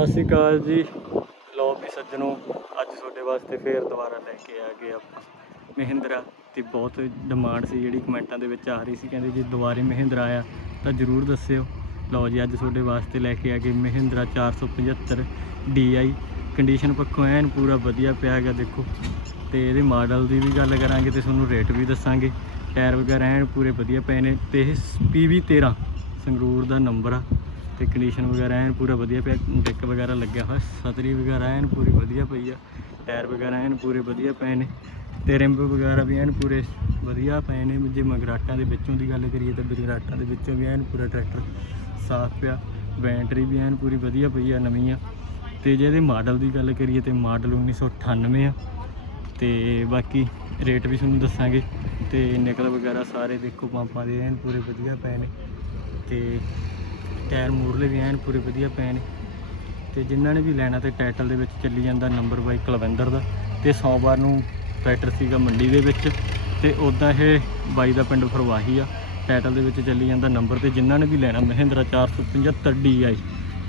ਸਤਿ ਸ਼੍ਰੀ ਅਕਾਲ ਜੀ। ਲੋ ਵੀ ਸੱਜਣੋ, ਅੱਜ ਤੁਹਾਡੇ ਵਾਸਤੇ ਫੇਰ ਦੁਬਾਰਾ ਲੈ ਕੇ ਆ ਗਏ ਆਪਾਂ। ਮਹਿੰਦਰਾ ਤੇ ਬਹੁਤ ਡਿਮਾਂਡ ਸੀ, ਜਿਹੜੀ ਕਮੈਂਟਾਂ ਦੇ ਵਿੱਚ ਆ ਰਹੀ ਸੀ, ਕਹਿੰਦੇ ਜੀ ਦੁਬਾਰੇ ਮਹਿੰਦਰਾ ਆਇਆ ਤਾਂ ਜਰੂਰ ਦੱਸਿਓ। ਲਓ ਜੀ, ਅੱਜ ਤੁਹਾਡੇ ਵਾਸਤੇ ਲੈ ਕੇ ਆ ਗਏ ਮਹਿੰਦਰਾ 475 DI ਕੰਡੀਸ਼ਨ ਪੱਖੋਂ ਐਨ ਪੂਰਾ ਵਧੀਆ ਪਿਆ ਹੈਗਾ, ਦੇਖੋ। ਤੇ ਇਹਦੇ ਮਾਡਲ ਦੀ ਵੀ ਗੱਲ ਕਰਾਂਗੇ ਤੇ ਤੁਹਾਨੂੰ ਰੇਟ ਵੀ ਦੱਸਾਂਗੇ। ਟਾਇਰ ਵਗੈਰਾ ਐਨ ਪੂਰੇ ਵਧੀਆ ਪਏ ਨੇ। ਤੇ ਇਹ PV 13 ਸੰਗਰੂਰ ਦਾ ਨੰਬਰ ਆ। ਤੇ ਕੰਡੀਸ਼ਨ ਵਗੈਰਾ ਐਨ ਪੂਰਾ ਵਧੀਆ ਪਿਆ ਡਿੱਕ ਵਗੈਰਾ ਲੱਗਿਆ ਹੋਇਆ ਸਤਰੀ ਵਗੈਰਾ ਐਨ ਪੂਰੀ ਵਧੀਆ ਪਈ ਆ ਟਾਇਰ ਵਗੈਰਾ ਐਨ ਪੂਰੇ ਵਧੀਆ ਪਏ ਨੇ ਤੇ ਰਿੰਬ ਵਗੈਰਾ ਵੀ ਐਨ ਪੂਰੇ ਵਧੀਆ ਪਏ ਨੇ, ਜੇ ਮਗਰਾਟਾਂ ਦੇ ਵਿੱਚੋਂ ਦੀ ਗੱਲ ਕਰੀਏ ਤਾਂ ਮਗਰਾਟਾਂ ਦੇ ਵਿੱਚੋਂ ਵੀ ਐਨ ਪੂਰਾ ਟਰੈਕਟਰ ਸਾਫ਼ ਪਿਆ ਬੈਟਰੀ ਵੀ ਐਨ ਪੂਰੀ ਵਧੀਆ ਪਈ ਆ, ਨਵੀਂ ਆ। ਤੇ ਜੇ ਇਹਦੇ ਮਾਡਲ ਦੀ ਗੱਲ ਕਰੀਏ ਤੇ ਮਾਡਲ 1998 ਆ। ਤੇ ਬਾਕੀ ਰੇਟ ਵੀ ਤੁਹਾਨੂੰ ਦੱਸਾਂਗੇ, ਤੇ ਨਿਕਲ ਵਗੈਰਾ ਸਾਰੇ ਦੇਖੋ, ਪੰਪਾਂ ਦੇ ਐਨ ਪੂਰੇ ਵਧੀਆ ਪਏ ਨੇ। ਤੇ ਟਾਇਰ ਮੂਰਲੇ ਵੀ ਐਨ ਪੂਰੇ ਵਧੀਆ ਪਏ ਨੇ। ਤੇ ਜਿਨ੍ਹਾਂ ਨੇ ਵੀ ਲੈਣਾ ਤੇ ਟਾਈਟਲ ਦੇ ਵਿੱਚ ਚੱਲੀ ਜਾਂਦਾ ਨੰਬਰ ਬਾਈ ਕੁਲਵਿੰਦਰ ਦਾ। ਤੇ ਸੋਮਵਾਰ ਨੂੰ ਟਰੈਕਟਰ ਸੀਗਾ ਮੰਡੀ ਦੇ ਵਿੱਚ। ਤੇ ਉਦਾਂ ਇਹ ਬਾਈ ਦਾ ਪਿੰਡ ਫਰਵਾਹੀ ਆ। ਟਾਈਟਲ ਦੇ ਵਿੱਚ ਚੱਲੀ ਜਾਂਦਾ ਨੰਬਰ ਤੇ ਜਿਨ੍ਹਾਂ ਨੇ ਵੀ ਲੈਣਾ ਮਹਿੰਦਰਾ 475 DI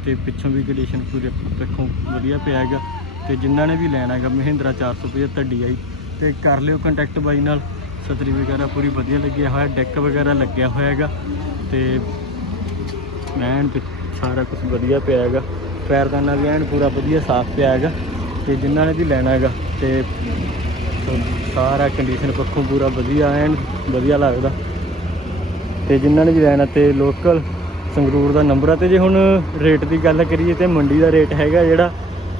ਤੇ ਪਿੱਛੋਂ ਵੀ ਕੰਡੀਸ਼ਨ ਪੂਰੇ ਪੱਖੋਂ ਵਧੀਆ ਪਿਆ ਹੈਗਾ। ਤੇ ਜਿਨ੍ਹਾਂ ਨੇ ਵੀ ਲੈਣਾ ਹੈਗਾ ਮਹਿੰਦਰਾ 475 DI ਤੇ ਕਰ ਲਿਓ ਕੰਟੈਕਟ ਬਾਈ ਨਾਲ। ਸਤਰੀ ਵਗੈਰਾ ਪੂਰੀ ਵਧੀਆ ਲੱਗਿਆ ਹੋਇਆ ਡੈਕ ਵਗੈਰਾ ਲੱਗਿਆ ਹੋਇਆ ਹੈਗਾ। ਤੇ ਐਨ ਤੇ ਸਾਰਾ ਕੁਝ ਵਧੀਆ ਪਿਆ ਹੈਗਾ। ਪੈਰਦਾਨਾ ਵੀ ਐਨ ਪੂਰਾ ਵਧੀਆ ਸਾਫ਼ ਪਿਆ ਹੈਗਾ ਤੇ ਜਿਨ੍ਹਾਂ ਨੇ ਵੀ ਲੈਣਾ ਹੈਗਾ ਤੇ ਸਾਰਾ ਕੰਡੀਸ਼ਨ ਪੱਖੋਂ ਪੂਰਾ ਵਧੀਆ ਐਨ ਵਧੀਆ ਲੱਗਦਾ। ਤੇ ਜਿਨ੍ਹਾਂ ਨੇ ਵੀ ਲੈਣਾ ਤੇ ਲੋਕਲ ਸੰਗਰੂਰ ਦਾ ਨੰਬਰ ਆ ਤੇ ਜੇ ਹੁਣ ਰੇਟ ਦੀ ਗੱਲ ਕਰੀਏ ਤੇ ਮੰਡੀ ਦਾ ਰੇਟ ਹੈਗਾ ਜਿਹੜਾ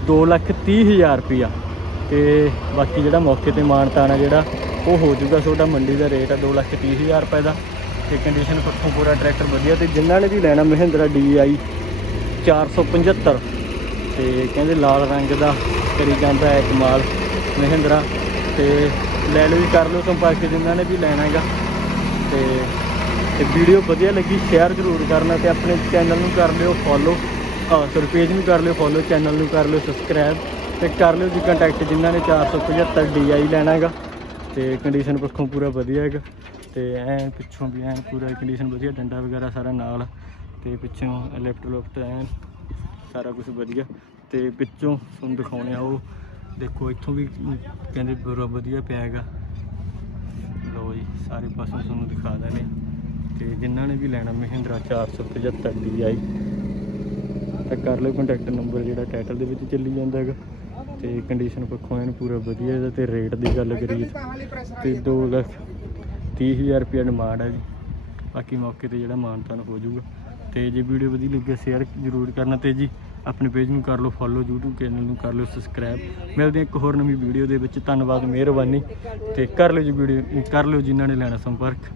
230000 ਰੁਪਿਆ ਤੇ ਬਾਕੀ ਜਿਹੜਾ ਮੌਕੇ ਤੇ ਮਾਨਤਾਨ ਆ ਜਿਹੜਾ ਉਹ ਹੋ ਜਾਊਗਾ, ਤੁਹਾਡਾ ਮੰਡੀ ਦਾ ਰੇਟ ਆ 230000 ਰੁਪਏ ਦਾ। ਤੇ ਕੰਡੀਸ਼ਨ ਪੱਖੋਂ ਪੂਰਾ ਟਰੈਕਟਰ ਵਧੀਆ ਤੇ ਜਿਨ੍ਹਾਂ ਨੇ ਵੀ ਲੈਣਾ ਮਹਿੰਦਰਾ DI 475 ਤੇ ਕਹਿੰਦੇ ਲਾਲ ਰੰਗ ਦਾ ਕਰੀ ਜਾਂਦਾ ਹੈ ਕਮਾਲ ਮਹਿੰਦਰਾ। ਤੇ ਲੈ ਲਓ ਜੀ, ਕਰ ਲਓ ਸੰਪਰਕ ਜਿਨ੍ਹਾਂ ਨੇ ਵੀ ਲੈਣਾ ਹੈਗਾ। ਤੇ ਤੇ ਵੀਡੀਓ ਵਧੀਆ ਲੱਗੀ ਸ਼ੇਅਰ ਜ਼ਰੂਰ ਕਰਨਾ ਤੇ ਆਪਣੇ ਚੈਨਲ ਨੂੰ ਕਰ ਲਿਓ ਫੋਲੋ ਆ ਸੌਰੀ ਪੇਜ ਨੂੰ ਕਰ ਲਿਓ ਫੋਲੋ ਚੈਨਲ ਨੂੰ ਕਰ ਲਿਓ ਸਬਸਕ੍ਰਾਈਬ ਤੇ ਕਰ ਲਿਓ ਜੀ ਕੰਟੈਕਟ ਜਿਨ੍ਹਾਂ ਨੇ 475 DI ਲੈਣਾ ਹੈਗਾ। ਤੇ ਕੰਡੀਸ਼ਨ ਪੱਖੋਂ ਪੂਰਾ ਵਧੀਆ ਹੈਗਾ। ਤੇ ਐਨ ਪਿੱਛੋਂ ਵੀ ਐਨ ਪੂਰਾ ਕੰਡੀਸ਼ਨ ਵਧੀਆ, ਡੰਡਾ ਵਗੈਰਾ ਸਾਰਾ ਨਾਲ, ਤੇ ਪਿੱਛੋਂ ਲੈਫਟ ਲੁਫਟ ਐਨ, ਸਾਰਾ ਕੁਝ ਵਧੀਆ। ਤੇ ਪਿੱਛੋਂ ਤੁਹਾਨੂੰ ਦਿਖਾਉਣੇ ਆ ਉਹ, ਦੇਖੋ ਇੱਥੋਂ ਵੀ ਕਹਿੰਦੇ ਬੁਰਾ ਵਧੀਆ ਪਿਆ ਹੈਗਾ। ਲੋ ਜੀ, ਸਾਰੇ ਪਾਸੋਂ ਤੁਹਾਨੂੰ ਦਿਖਾ ਦਿੰਦੇ ਤੇ ਜਿਨ੍ਹਾਂ ਨੇ ਵੀ ਲੈਣਾ ਮਹਿੰਦਰਾ 475 DI ਤਾਂ ਕਰ ਲਿਓ ਕੰਟੈਕਟ ਨੰਬਰ ਜਿਹੜਾ ਟਾਈਟਲ ਦੇ ਵਿੱਚ ਚੱਲੀ ਜਾਂਦਾ ਹੈਗਾ। ਤੇ ਕੰਡੀਸ਼ਨ ਪੱਖੋਂ ਐਨ ਪੂਰਾ ਵਧੀਆ ਇਹਦਾ ਤੇ ਰੇਟ ਦੀ ਗੱਲ ਕਰੀਏ ਤੇ 2 ਲੱਖ 30000 ਰੁਪਏ ਡਿਮਾਂਡ ਹੈ ਜੀ। ਬਾਕੀ ਮੌਕੇ ਤੇ ਜਿਹੜਾ ਮਾਨਤਾਨ ਹੋ ਜਾਊਗਾ। ਤੇ ਜੇ ਵੀਡੀਓ ਵਧੀਆ ਲੱਗੇ ਸ਼ੇਅਰ ਜ਼ਰੂਰ ਕਰਨਾ ਤੇ ਜੀ ਆਪਣੇ ਪੇਜ ਨੂੰ ਕਰ ਲਓ ਫੋਲੋ YouTube ਚੈਨਲ ਨੂੰ ਕਰ ਲਓ ਸਬਸਕ੍ਰਾਈਬ ਮਿਲਦੇ ਹਾਂ ਇੱਕ ਹੋਰ ਨਵੀਂ ਵੀਡੀਓ ਦੇ ਵਿੱਚ। ਧੰਨਵਾਦ ਮਿਹਰਬਾਨੀ। ਤੇ ਕਰ ਲਿਓ ਜੀ ਵੀਡੀਓ ਕਰ ਲਿਓ ਜਿਨ੍ਹਾਂ ਨੇ ਲੈਣਾ ਸੰਪਰਕ।